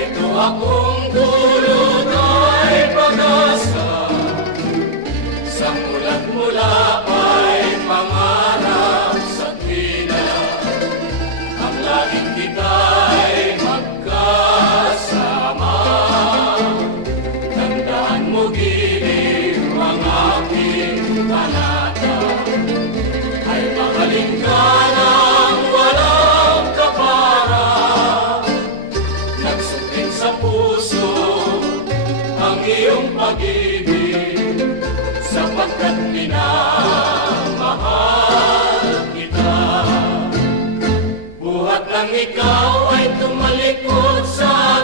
Ito akong dulot ay pag-asa, sa mulat mula ay pangarap sa tila. Ang laging kita'y magkasama. Tandaan mo giliw ang aking panata, ay mahalin ka ng walang kapara. Nagsutin sa puso ang iyong pag-ibig, sapagkat minamahal kita. Buhat ng ikaw ay tumalikod sa